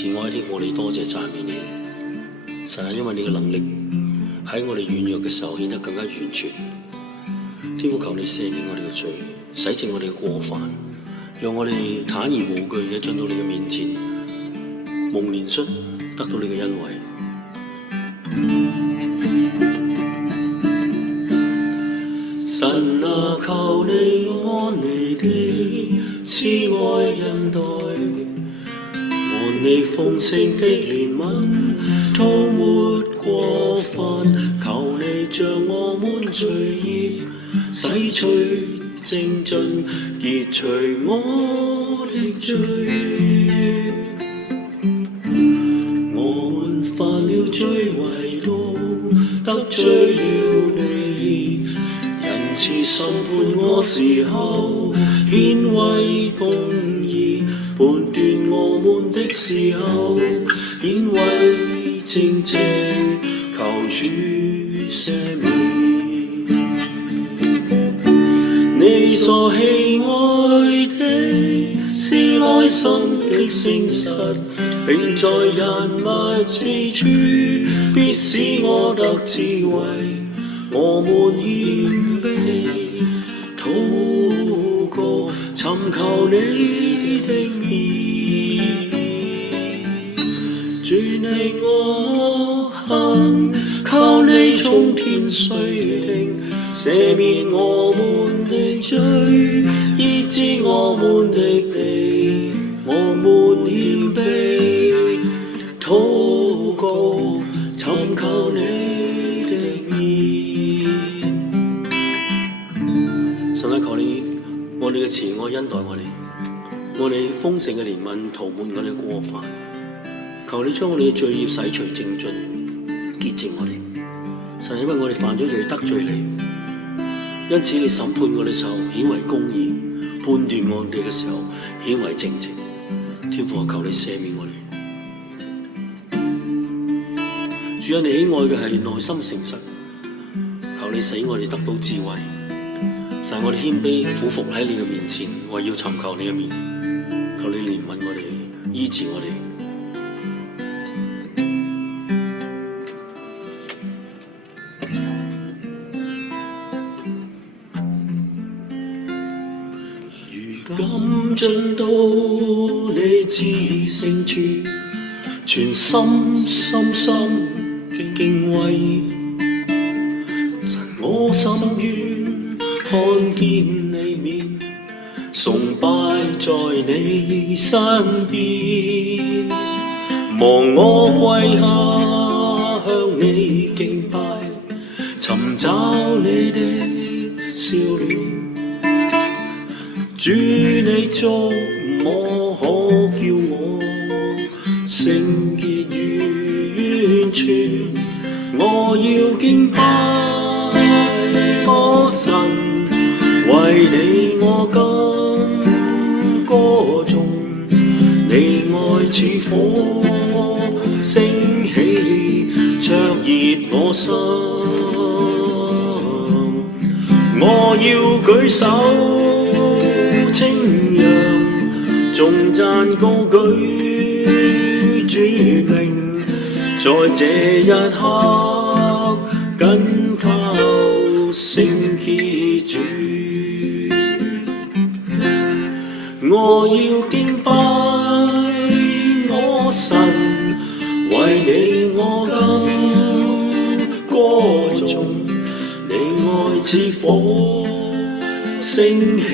慈愛的我哋多謝讚美你，神啊，因為你嘅能力喺我哋軟弱嘅時候顯得更加完全。天父，求你赦免我哋嘅罪，洗淨我哋嘅過犯，讓我哋坦然無懼嘅進到你嘅面前，蒙憐恤，得到你嘅恩惠。神啊，求你按你的慈愛恩待，按你豐盛的憐憫，塗抹過犯，求你將我們罪孽洗除淨盡，潔除我的罪。我們犯了罪為奴，得罪了你，仁慈審判我時候，顯為公義，判斷我們的時候，顯為正直，求主赦免。你所喜愛的是內心的誠實，並在人物之處必使我得智慧。我們謙卑禱告，尋求你的面，主你我行，求你從天垂聽，赦免我們的罪，醫治我們的地。我們謙卑禱告，尋求你的面。神啊，求你我哋嘅慈愛恩待我哋豐盛嘅憐憫塗抹我哋嘅過犯，求你將我哋嘅罪孽洗除淨盡，潔淨我哋。神，因為我哋犯咗罪得罪你，因此你審判我哋嘅時候顯為公義，判斷我哋嘅時候顯為正直。天父，求你赦免我哋。主啊，你喜愛嘅係內心誠實，求你使我哋得到智慧，使我哋謙卑俯伏喺你嘅面前，為要尋求你嘅面。求你憐憫我哋，醫治我哋。如今進到你至聖處，全心深深敬畏。神，我心願看見你面，崇拜在你身邊。望我跪下向你敬拜，尋找你的笑臉。主你觸摸，可叫我聖潔完全。我要敬拜我神，為你我今歌頌。你愛似火升起，灼熱我心。我要舉手稱揚，頌讚高舉主名，在這一刻緊靠聖潔主。我要敬拜我神，為你我今歌頌。你愛似火升起，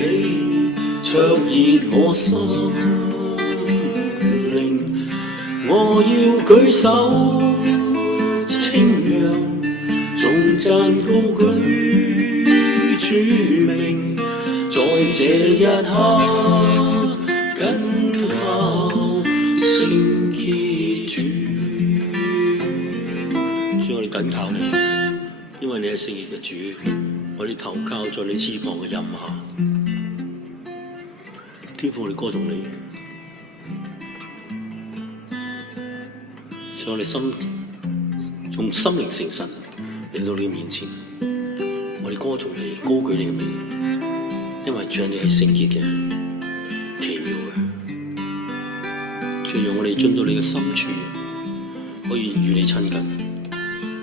灼熱我心靈。我要舉手稱揚，頌讚高舉主名，在這一刻緊靠聖潔主。主，我哋緊靠你，因為你係聖潔嘅主，我哋投靠在你翅膀嘅蔭下。天父，我哋歌頌你，使我哋用心靈誠實嚟到你面前，我哋歌頌你，高舉你嘅名，因為主，你係聖潔嘅、奇妙嘅。主，就讓我哋進到你嘅深處，可以與你親近，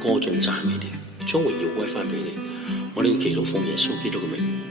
歌頌讚美你，將榮耀歸翻俾你。我哋祈禱奉耶穌基督嘅名。